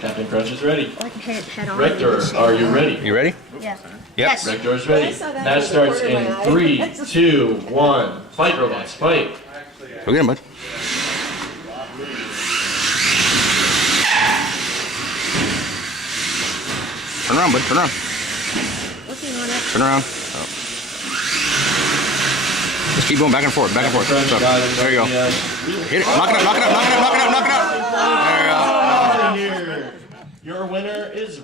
Captain Crunch is ready. Like head on. Rector, are you ready? You ready? Yeah. Yep. Yes. Rector is ready. Match starts in 3, 2, 1. Fight, robots, fight. Go get him, bud. Turn around, bud. Turn around. Looking on it. Turn around. Oh. Just keep going back and forth, back and forth. Crunch, So, got it. there you go. Hit it. Knock it up, knock it up, knock it up, knock it up, knock it up. There you go. Your winner is